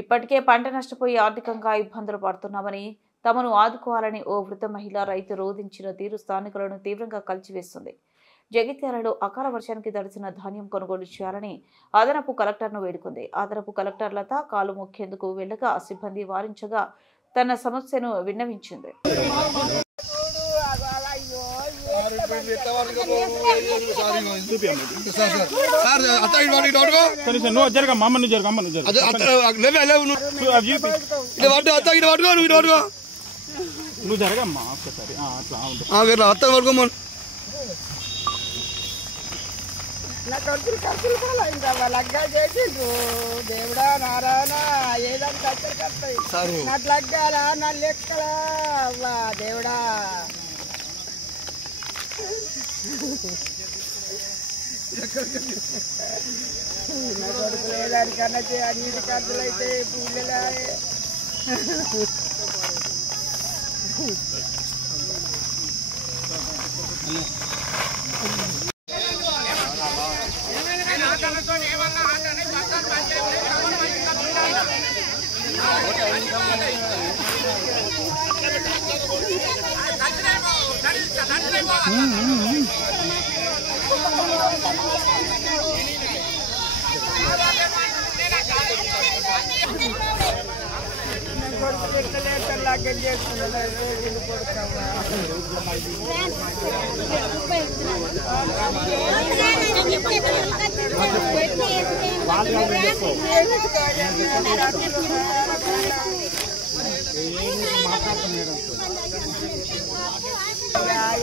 ఇప్పటికే పంట నష్టపోయి ఆర్థికంగా ఇబ్బందులు పడుతున్నామని తమను ఆదుకోవాలని ఓ వృద్ధ మహిళ రైతు రోధించిన తీరు స్థానికులను తీవ్రంగా కలిచివేస్తుంది. జగిత్యాలలో అకాల వర్షానికి తడిసిన ధాన్యం కొనుగోలు చేయాలని అదనపు కలెక్టర్ను వేడుకుంది. అదనపు కలెక్టర్ లత కాలు మొక్కేందుకు వెళ్లగా సిబ్బంది వారించగా తన సమస్యను విన్నవించింది. నా ఖర్చులు పాలైందా లగ్గా చేసిండ్రు దేవుడా నారాయణ ఏదంటే ఖర్చులు వస్తాయి నాకు లగ్గాలా నా లెక్కలా దేవుడా నా కొడుకులు ఏదానికన్నా అన్నిటి ఖర్చులు అయితే పూలే లగ్గం చేసుకున్నాను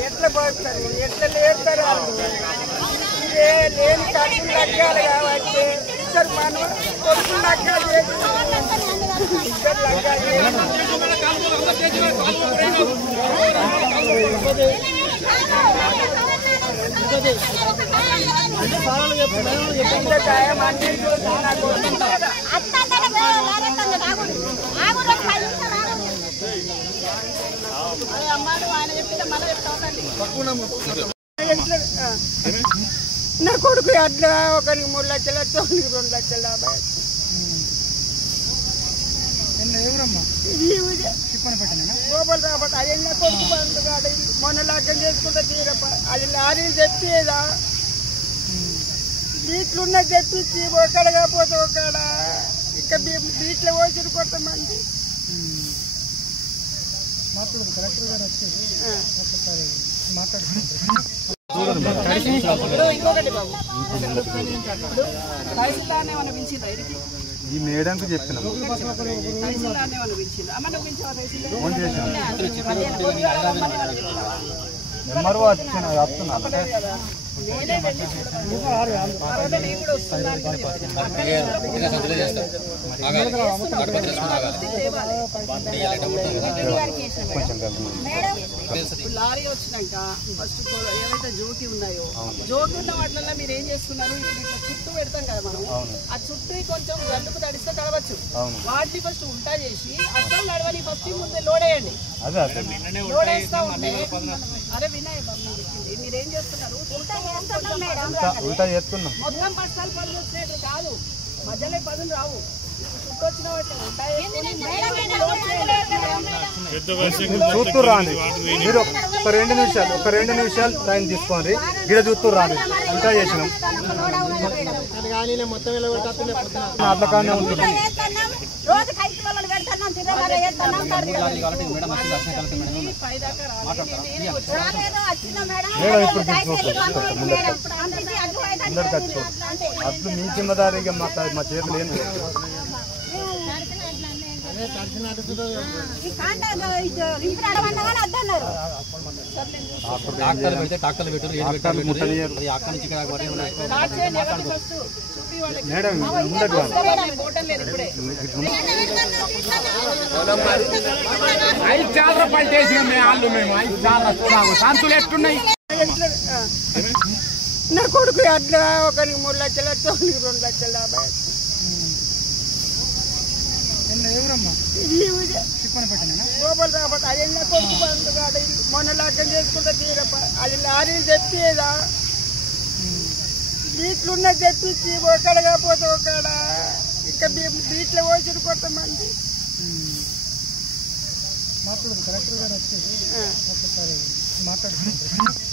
ఎట్లా పోస్తారు ఎట్లా లేస్తారు ఇదే లేని ఖర్చులు లగ్గాలి కాబట్టి ఇద్దరు మనం కొడుకులు లగ్గాలు ఇద్దరు లగ్గాలు నా కొడుకు అట్లా ఒకరికి 3 లక్షలు ఒకరికి 2 లక్షలు 50 గోపాల రాబట్ అది నా కొడుకు బంధు కాదు మొన్న లగ్గం చేసుకుంటే తీరప్ప అది లారీలు తెప్పిదా బీట్లున్న తెప్పించి ఒకడ కాకపోతే ఒకడ ఇక్కడ బీట్లో పోసి కొంతమంది కలెక్టర్ గారు వచ్చేది ఒకసారి మాట్లాడుతున్నారు. ఇంకొకటి బాబు తహసీల్దార్నే అనిపించింది ఈ మేడంకు చెప్పిన తహసీల్దార్నే అనిపించింది అమ్మ ఎంఆర్ఓ వస్తున్నా లారీ వచ్చినాక ఫస్ట్ ఏవైతే జోకి ఉన్నాయో జోకి ఉన్న వాటిల్లో మీరు ఏం చేస్తున్నారు ఇప్పుడు ఇట్లా చుట్టూ పెడతాం కదా మనం ఆ చుట్టూ కొంచెం గంటకు తడిస్తే తడవచ్చు వాటిని ఫస్ట్ ఉంటా చేసి అసలు నడవని ఫస్ట్ ముందే లోడేయండి లోడేస్తా ఉంటే అరే వినయ్ మీరేం చేస్తున్నారు మొత్తం బస్తాలు పనులు వచ్చినట్టు కాదు మధ్యలో పనులు రావు చూస్తూ రాండి మీరు ఒక 2 నిమిషాలు టైం తీసుకోండి గిడ చూస్తూ రాండి ఇంకా చేసినాం అట్లకానే ఉంటుంది మేడం ఇప్పుడు ముందరికి వచ్చు అట్లు మీ జిమ్మదారిగా మా చేతులు ఏం మేడం ముందకు ₹5 చేసినాం మేము శాంతులు ఎట్టున్నాయి నా కొడుకు అట్లా ఒకరికి 3 లక్షలు ఒకరికి 2 లక్షలు 50 గోపాల రాబట్ అది కొడుకు బంధు కాదు మొన్న లగ్గం చేసుకుంటే తీరప్ప అది లారీలు తెప్పిదా బీట్లు ఉన్నది తెప్పించి ఒక్కడ కాకపోతే ఒక్కడ ఇక్కడ బీట్లో పోసి కొంతమంది మాట్లాడు కలెక్టర్ గారు వచ్చేది ఒకసారి మాట్లాడుకుంటారు.